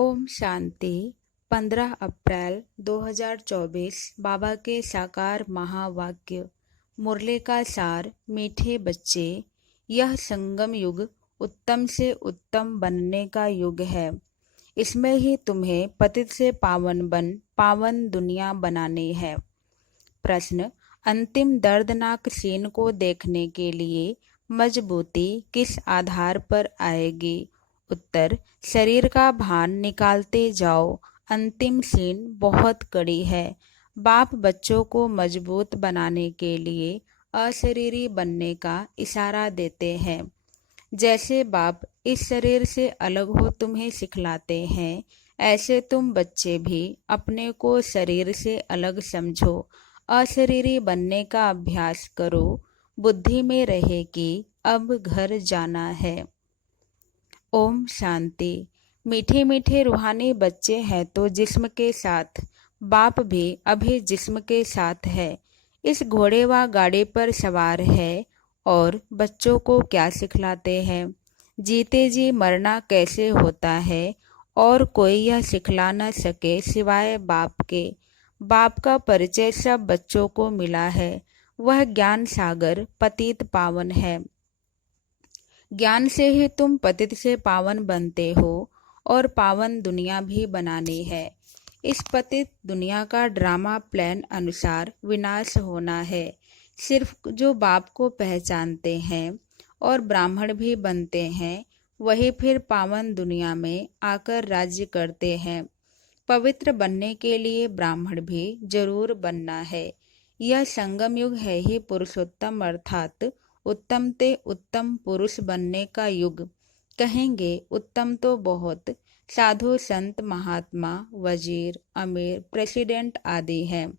ओम शांति। 15 अप्रैल 2024 बाबा के साकार महावाक्य। मुरली का सार। मीठे बच्चे, यह संगम युग उत्तम से उत्तम बनने का युग है। इसमें ही तुम्हें पतित से पावन बन पावन दुनिया बनानी है। प्रश्न: अंतिम दर्दनाक सीन को देखने के लिए मजबूती किस आधार पर आएगी? उत्तर: शरीर का भान निकालते जाओ। अंतिम सीन बहुत कड़ी है। बाप बच्चों को मजबूत बनाने के लिए अशरीरी बनने का इशारा देते हैं। जैसे बाप इस शरीर से अलग हो तुम्हें सिखलाते हैं, ऐसे तुम बच्चे भी अपने को शरीर से अलग समझो। अशरीरी बनने का अभ्यास करो। बुद्धि में रहे कि अब घर जाना है। ओम शांति। मीठे मीठे रूहानी बच्चे हैं तो जिस्म के साथ, बाप भी अभी जिस्म के साथ है। इस घोड़े व गाड़ी पर सवार है और बच्चों को क्या सिखलाते हैं? जीते जी मरना कैसे होता है और कोई यह सिखला न सके सिवाय बाप के। बाप का परिचय सब बच्चों को मिला है। वह ज्ञान सागर पतित पावन है। ज्ञान से ही तुम पतित से पावन बनते हो और पावन दुनिया भी बनानी है। इस पतित दुनिया का ड्रामा प्लान अनुसार विनाश होना है। सिर्फ जो बाप को पहचानते हैं और ब्राह्मण भी बनते हैं, वही फिर पावन दुनिया में आकर राज्य करते हैं। पवित्र बनने के लिए ब्राह्मण भी जरूर बनना है। यह संगम युग है ही पुरुषोत्तम अर्थात उत्तम ते उत्तम पुरुष बनने का युग। कहेंगे उत्तम तो बहुत साधु संत महात्मा वजीर अमीर प्रेसिडेंट आदि हैं,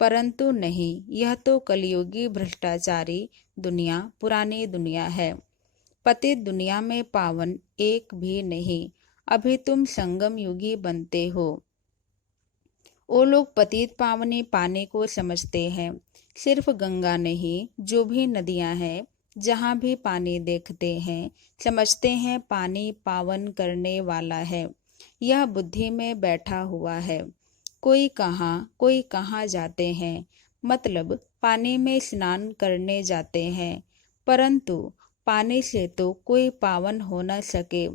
परंतु नहीं, यह तो कलयुगी भ्रष्टाचारी दुनिया पुरानी दुनिया है। पतित दुनिया में पावन एक भी नहीं। अभी तुम संगम युगी बनते हो। वो लोग पतित पावनी पानी को समझते हैं। सिर्फ गंगा नहीं, जो भी नदियां हैं, जहाँ भी पानी देखते हैं, समझते हैं पानी पावन करने वाला है। यह बुद्धि में बैठा हुआ है। कोई कहाँ जाते हैं, मतलब पानी में स्नान करने जाते हैं, परंतु पानी से तो कोई पावन हो न सके।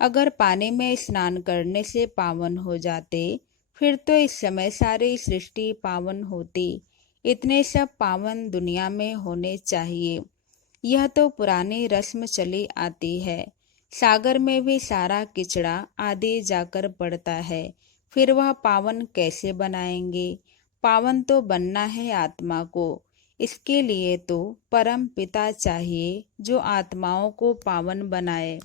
अगर पानी में स्नान करने से पावन हो जाते, फिर तो इस समय सारी सृष्टि पावन होती। इतने सब पावन दुनिया में होने चाहिए। यह तो पुरानी रस्म चली आती है। सागर में भी सारा किचड़ा आदि जाकर पड़ता है, फिर वह पावन कैसे बनाएंगे? पावन तो बनना है आत्मा को। इसके लिए तो परम पिता चाहिए जो आत्माओं को पावन बनाए।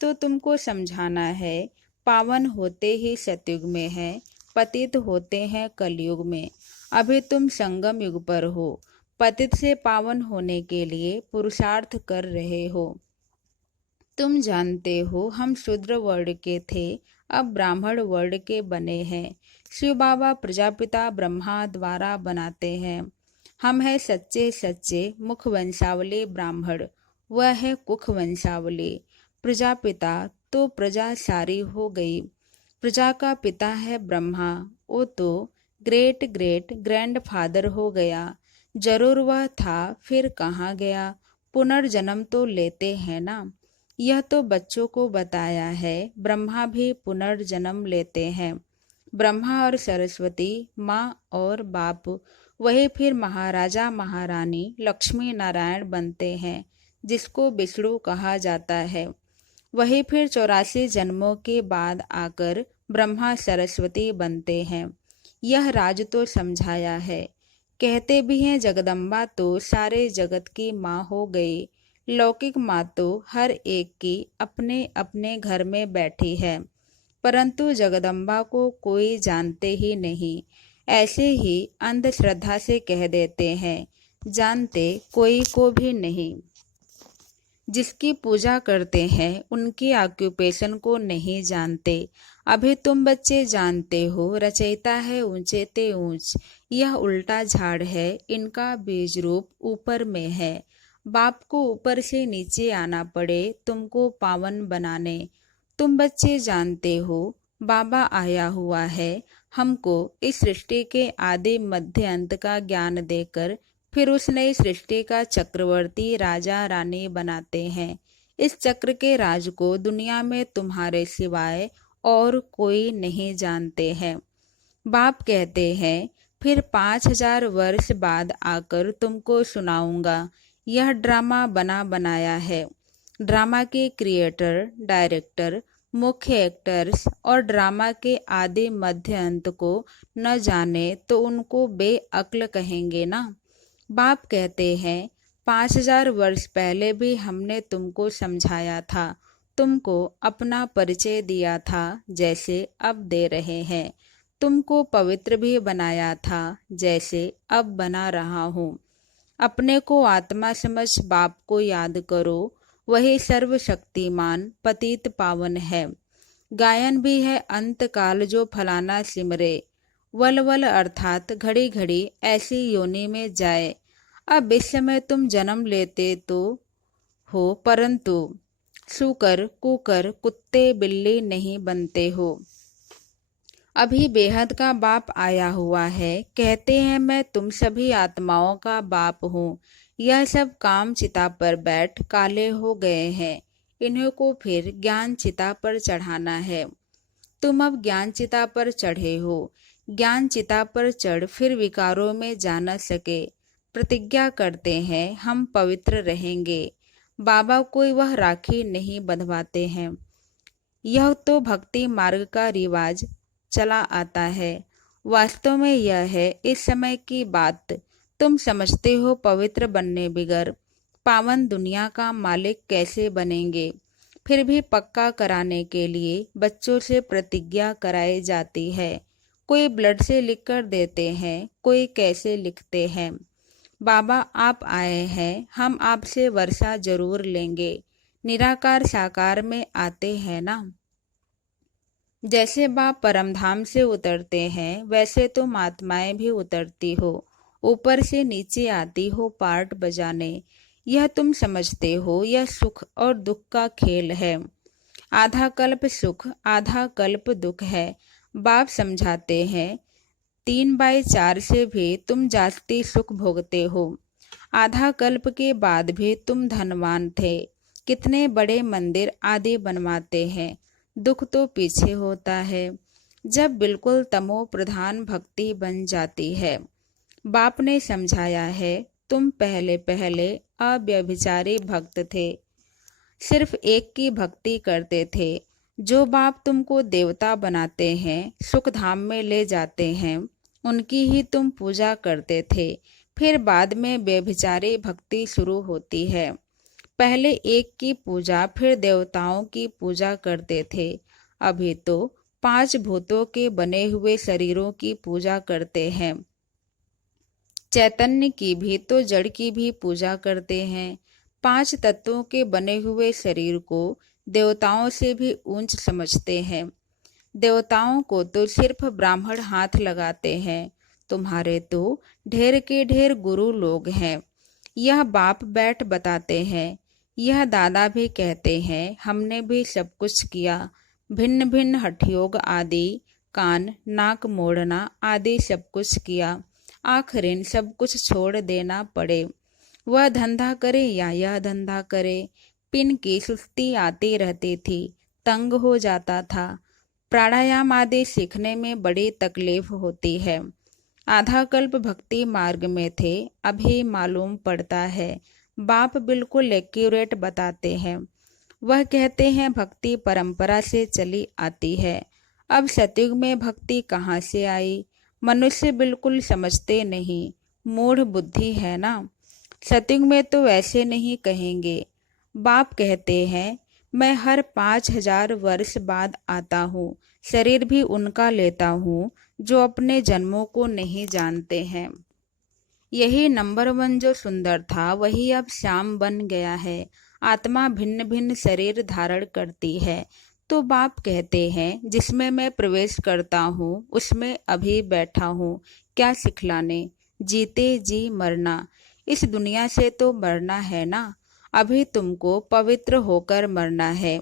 तो तुमको समझाना है, पावन होते ही सतयुग में है, पतित होते हैं कलयुग में। अभी तुम संगम युग पर हो। पतित से पावन होने के लिए पुरुषार्थ कर रहे हो। तुम जानते हो हम शूद्र वर्ण के थे, अब ब्राह्मण वर्ण के बने हैं। शिव बाबा प्रजापिता ब्रह्मा द्वारा बनाते हैं। हम हैं सच्चे सच्चे मुख वंशावली ब्राह्मण, वह है कुख वंशावली। प्रजापिता तो प्रजा सारी हो गई। प्रजा का पिता है ब्रह्मा, वो तो ग्रेट ग्रेट ग्रैंड फादर हो गया। जरूर वह था, फिर कहाँ गया? पुनर्जन्म तो लेते हैं ना। यह तो बच्चों को बताया है, ब्रह्मा भी पुनर्जन्म लेते हैं। ब्रह्मा और सरस्वती माँ और बाप, वही फिर महाराजा महारानी लक्ष्मी नारायण बनते हैं, जिसको विष्णु कहा जाता है। वही फिर 84 जन्मों के बाद आकर ब्रह्मा सरस्वती बनते हैं। यह राज तो समझाया है। कहते भी हैं जगदम्बा तो सारे जगत की माँ हो गई। लौकिक माँ तो हर एक की अपने अपने घर में बैठी है, परंतु जगदम्बा को कोई जानते ही नहीं। ऐसे ही अंधश्रद्धा से कह देते हैं, जानते कोई को भी नहीं। जिसकी पूजा करते हैं उनकी ऑक्यूपेशन को नहीं जानते। अभी तुम बच्चे जानते हो, रचयिता है ऊंचे ते ऊंच। यह उल्टा झाड़ है, इनका बीज रूप ऊपर में है। बाप को ऊपर से नीचे आना पड़े तुमको पावन बनाने। तुम बच्चे जानते हो, बाबा आया हुआ है हमको इस सृष्टि के आदि मध्य अंत का ज्ञान देकर फिर उस नई सृष्टि का चक्रवर्ती राजा रानी बनाते हैं। इस चक्र के राज को दुनिया में तुम्हारे सिवाय और कोई नहीं जानते हैं। बाप कहते हैं फिर 5000 वर्ष बाद आकर तुमको सुनाऊंगा। यह ड्रामा बना बनाया है। ड्रामा के क्रिएटर, डायरेक्टर, मुख्य एक्टर्स और ड्रामा के आदि मध्य अंत को न जाने तो उनको बेअक्ल कहेंगे ना। बाप कहते हैं 5000 वर्ष पहले भी हमने तुमको समझाया था, तुमको अपना परिचय दिया था जैसे अब दे रहे हैं। तुमको पवित्र भी बनाया था जैसे अब बना रहा हूँ। अपने को आत्मा समझ बाप को याद करो, वही सर्वशक्तिमान पतित पावन है। गायन भी है अंत काल जो फलाना सिमरे, वल वल अर्थात घड़ी घड़ी ऐसी योनि में जाए। अब इस समय तुम जन्म लेते तो हो, परंतु सूकर कुकर कुत्ते बिल्ली नहीं बनते हो। अभी बेहद का बाप आया हुआ है। कहते हैं मैं तुम सभी आत्माओं का बाप हूँ। यह सब काम चिता पर बैठ काले हो गए हैं। इन्हीं को फिर ज्ञान चिता पर चढ़ाना है। तुम अब ज्ञान चिता पर चढ़े हो। ज्ञान चिता पर चढ़ फिर विकारों में जा न सके। प्रतिज्ञा करते हैं हम पवित्र रहेंगे। बाबा कोई वह राखी नहीं बंधवाते हैं। यह तो भक्ति मार्ग का रिवाज चला आता है। वास्तव में यह है इस समय की बात। तुम समझते हो पवित्र बनने बिगर पावन दुनिया का मालिक कैसे बनेंगे। फिर भी पक्का कराने के लिए बच्चों से प्रतिज्ञा कराई जाती है। कोई ब्लड से लिख कर देते हैं, कोई कैसे लिखते हैं। बाबा आप आए हैं, हम आपसे वर्षा जरूर लेंगे। निराकार साकार में आते हैं ना। जैसे बाप परमधाम से उतरते हैं वैसे तुम आत्माएं भी उतरती हो, ऊपर से नीचे आती हो पार्ट बजाने। यह तुम समझते हो यह सुख और दुख का खेल है। आधा कल्प सुख आधा कल्प दुख है। बाप समझाते हैं 3/4 से भी तुम जास्ती सुख भोगते हो। आधा कल्प के बाद भी तुम धनवान थे। कितने बड़े मंदिर आदि बनवाते हैं। दुख तो पीछे होता है जब बिल्कुल तमो प्रधान भक्ति बन जाती है। बाप ने समझाया है तुम पहले पहले अव्यभिचारी भक्त थे, सिर्फ एक की भक्ति करते थे। जो बाप तुमको देवता बनाते हैं, सुख धाम में ले जाते हैं, उनकी ही तुम पूजा करते थे। फिर बाद में व्यभिचारी भक्ति शुरू होती है। पहले एक की पूजा फिर देवताओं की पूजा करते थे। अभी तो 5 भूतों के बने हुए शरीरों की पूजा करते हैं। चैतन्य की भी तो जड़ की भी पूजा करते हैं। 5 तत्वों के बने हुए शरीर को देवताओं से भी ऊंच समझते हैं। देवताओं को तो सिर्फ ब्राह्मण हाथ लगाते हैं। तुम्हारे तो ढेर के ढेर गुरु लोग हैं। यह बाप बैठ बताते हैं। यह दादा भी कहते हैं हमने भी सब कुछ किया। भिन्न भिन्न हठयोग आदि, कान नाक मोड़ना आदि सब कुछ किया। आखिर सब कुछ छोड़ देना पड़े। वह धंधा करे या यह धंधा करे। पिन की सुस्ती आती रहती थी, तंग हो जाता था। प्राणायाम आदि सीखने में बड़ी तकलीफ होती है। आधा कल्प भक्ति मार्ग में थे, अभी मालूम पड़ता है। बाप बिल्कुल एक्यूरेट बताते हैं। वह कहते हैं भक्ति परंपरा से चली आती है। अब सतयुग में भक्ति कहाँ से आई? मनुष्य बिल्कुल समझते नहीं, मूढ़ बुद्धि है ना। सतयुग में तो वैसे नहीं कहेंगे। बाप कहते हैं मैं हर 5000 वर्ष बाद आता हूँ। शरीर भी उनका लेता हूँ जो अपने जन्मों को नहीं जानते हैं। यही नंबर 1 जो सुंदर था वही अब श्याम बन गया है। आत्मा भिन्न भिन्न शरीर धारण करती है। तो बाप कहते हैं जिसमें मैं प्रवेश करता हूँ उसमें अभी बैठा हूँ। क्या सिखलाने? जीते जी मरना। इस दुनिया से तो मरना है ना। अभी तुमको पवित्र होकर मरना है।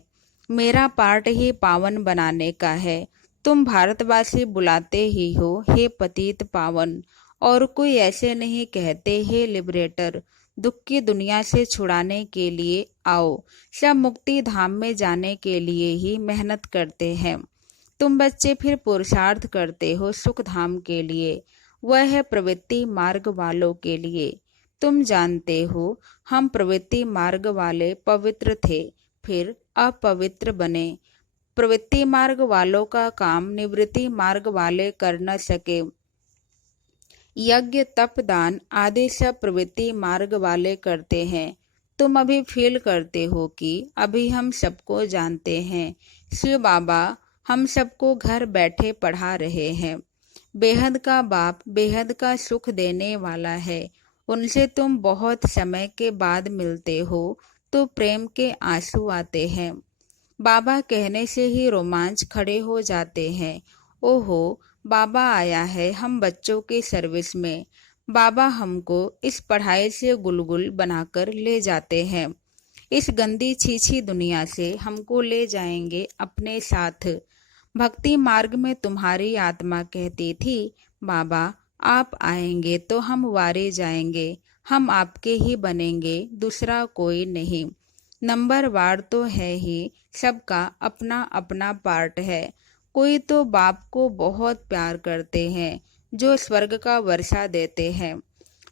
मेरा पार्ट ही पावन बनाने का है। तुम भारतवासी बुलाते ही हो हे पतित पावन, और कोई ऐसे नहीं कहते हे लिबरेटर। दुख की दुनिया से छुड़ाने के लिए आओ। सब मुक्ति धाम में जाने के लिए ही मेहनत करते हैं। तुम बच्चे फिर पुरुषार्थ करते हो सुख धाम के लिए, वह है प्रवृत्ति मार्ग वालों के लिए। तुम जानते हो हम प्रवृत्ति मार्ग वाले पवित्र थे, फिर अपवित्र बने। प्रवृत्ति मार्ग वालों का काम निवृत्ति मार्ग वाले कर न सके। यज्ञ तप दान आदि सब प्रवृत्ति मार्ग वाले करते हैं। तुम अभी फील करते हो कि अभी हम सबको जानते हैं। शिव बाबा हम सबको घर बैठे पढ़ा रहे हैं। बेहद का बाप बेहद का सुख देने वाला है। उनसे तुम बहुत समय के बाद मिलते हो तो प्रेम के आंसू आते हैं। बाबा कहने से ही रोमांच खड़े हो जाते हैं। ओहो, बाबा आया है हम बच्चों की सर्विस में। बाबा हमको इस पढ़ाई से गुलगुल बनाकर ले जाते हैं। इस गंदी छीछी दुनिया से हमको ले जाएंगे अपने साथ। भक्ति मार्ग में तुम्हारी आत्मा कहती थी, बाबा आप आएंगे तो हम वारे जाएंगे, हम आपके ही बनेंगे, दूसरा कोई नहीं। नंबर वार तो है ही, सबका अपना अपना पार्ट है। कोई तो बाप को बहुत प्यार करते हैं, जो स्वर्ग का वर्षा देते हैं।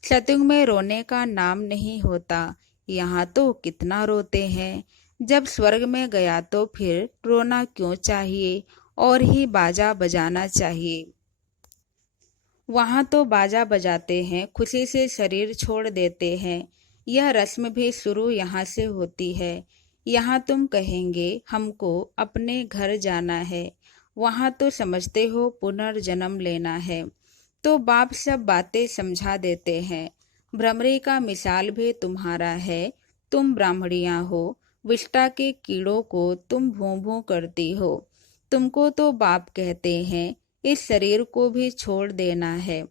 सतयुग में रोने का नाम नहीं होता, यहाँ तो कितना रोते हैं। जब स्वर्ग में गया तो फिर रोना क्यों चाहिए, और ही बाजा बजाना चाहिए। वहाँ तो बाजा बजाते हैं, खुशी से शरीर छोड़ देते हैं। यह रस्म भी शुरू यहाँ से होती है। यहाँ तुम कहेंगे हमको अपने घर जाना है, वहाँ तो समझते हो पुनर्जन्म लेना है। तो बाप सब बातें समझा देते हैं। भ्रमरी का मिसाल भी तुम्हारा है। तुम ब्राह्मणियाँ हो, विष्टा के कीड़ों को तुम भूं भूं करती हो। तुमको तो बाप कहते हैं इस शरीर को भी छोड़ देना है,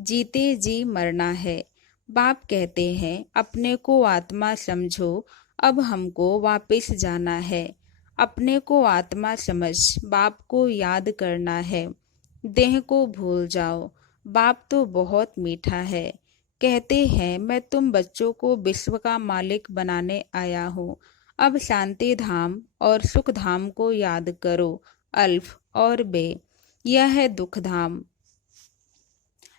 जीते जी मरना है। बाप कहते हैं अपने को आत्मा समझो, अब हमको वापस जाना है। अपने को आत्मा समझ बाप को याद करना है। देह को भूल जाओ, बाप तो बहुत मीठा है। कहते हैं मैं तुम बच्चों को विश्व का मालिक बनाने आया हूँ। अब शांति धाम और सुख धाम को याद करो, अल्फ और बे। यह है दुख धाम।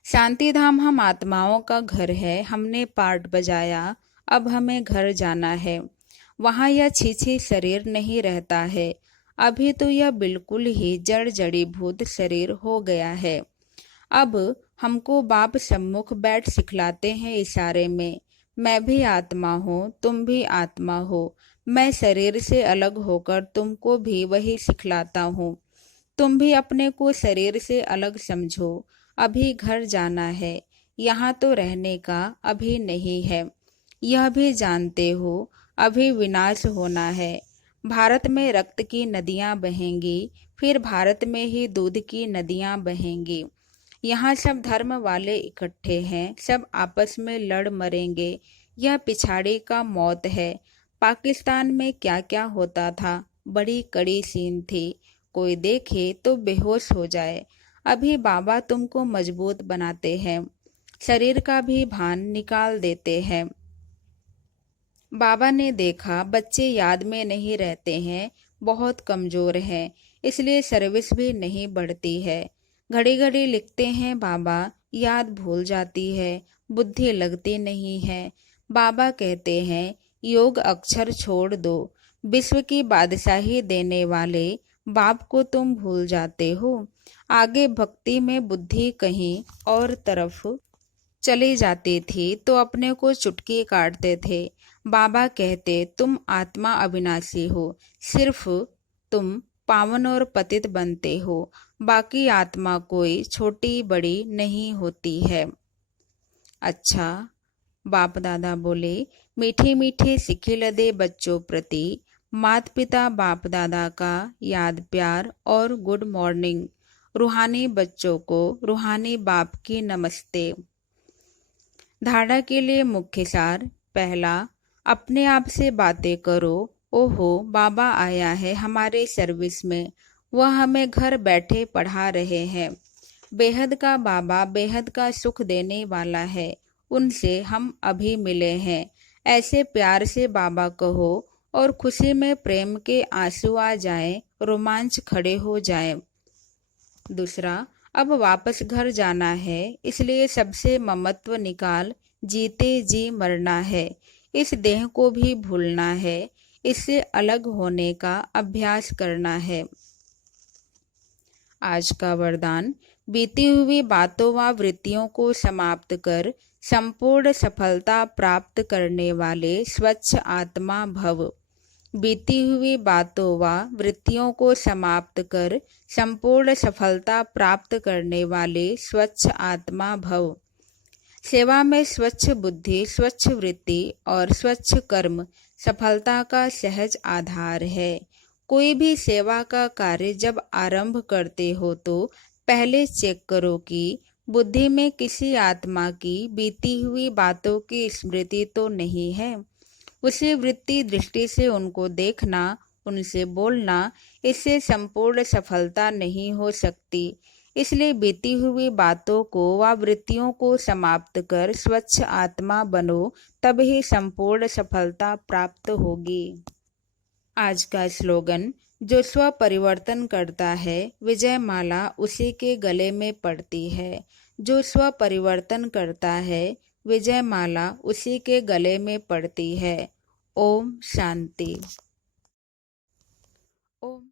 शांति धाम हम आत्माओं का घर है। हमने पार्ट बजाया, अब हमें घर जाना है। वहाँ यह छीछी शरीर नहीं रहता है। अभी तो यह बिल्कुल ही जड़ जड़ीभूत शरीर हो गया है। अब हमको बाप सम्मुख बैठ सिखलाते हैं इशारे में, मैं भी आत्मा हूँ, तुम भी आत्मा हो। मैं शरीर से अलग होकर तुमको भी वही सिखलाता हूँ। तुम भी अपने को शरीर से अलग समझो। अभी घर जाना है, यहाँ तो रहने का अभी नहीं है। यह भी जानते हो अभी विनाश होना है। भारत में रक्त की नदियाँ बहेंगी, फिर भारत में ही दूध की नदियाँ बहेंगी। यहाँ सब धर्म वाले इकट्ठे हैं, सब आपस में लड़ मरेंगे। यह पिछाड़ी का मौत है। पाकिस्तान में क्या क्या होता था, बड़ी कड़ी सीन थी। कोई देखे तो बेहोश हो जाए। अभी बाबा तुमको मजबूत बनाते हैं, शरीर का भी भान निकाल देते हैं। बाबा ने देखा बच्चे याद में नहीं रहते हैं, बहुत कमजोर हैं, इसलिए सर्विस भी नहीं बढ़ती है। घड़ी घड़ी लिखते हैं बाबा, याद भूल जाती है, बुद्धि लगती नहीं है। बाबा कहते हैं योग अक्षर छोड़ दो। विश्व की बादशाही देने वाले बाप को तुम भूल जाते हो। आगे भक्ति में बुद्धि कहीं और तरफ चली जाती थी तो अपने को चुटकी काटते थे। बाबा कहते तुम आत्मा अविनाशी हो, सिर्फ तुम पावन और पतित बनते हो, बाकी आत्मा कोई छोटी बड़ी नहीं होती है। अच्छा, बाप दादा बोले, मीठे मीठे सिक्के लदे बच्चों प्रति माता पिता बाप दादा का याद प्यार और गुड मॉर्निंग। रूहानी बच्चों को रूहानी बाप की नमस्ते। धारणा के लिए मुख्य सार। पहला, अपने आप से बातें करो। ओहो, बाबा आया है हमारे सर्विस में, वह हमें घर बैठे पढ़ा रहे हैं। बेहद का बाबा बेहद का सुख देने वाला है, उनसे हम अभी मिले हैं। ऐसे प्यार से बाबा कहो और खुशी में प्रेम के आंसू आ जाएं, रोमांच खड़े हो जाएं। दूसरा, अब वापस घर जाना है, इसलिए सबसे ममत्व निकाल जीते जी मरना है। इस देह को भी भूलना है, इससे अलग होने का अभ्यास करना है। आज का वरदान, बीती हुई बातों व वृत्तियों को समाप्त कर संपूर्ण सफलता प्राप्त करने वाले स्वच्छ आत्मा भव। बीती हुई बातों व वृत्तियों को समाप्त कर संपूर्ण सफलता प्राप्त करने वाले स्वच्छ आत्मा भव। सेवा में स्वच्छ बुद्धि, स्वच्छ वृत्ति और स्वच्छ कर्म सफलता का सहज आधार है। कोई भी सेवा का कार्य जब आरंभ करते हो तो पहले चेक करो कि बुद्धि में किसी आत्मा की बीती हुई बातों की स्मृति तो नहीं है। उसी वृत्ति दृष्टि से उनको देखना, उनसे बोलना, इससे संपूर्ण सफलता नहीं हो सकती। इसलिए बीती हुई बातों को व वृत्तियों को समाप्त कर स्वच्छ आत्मा बनो, तब ही संपूर्ण सफलता प्राप्त होगी। आज का स्लोगन, जो स्व परिवर्तन करता है विजय माला उसी के गले में पड़ती है। जो स्व परिवर्तन करता है विजय माला उसी के गले में पड़ती है। ओम शांति। ओम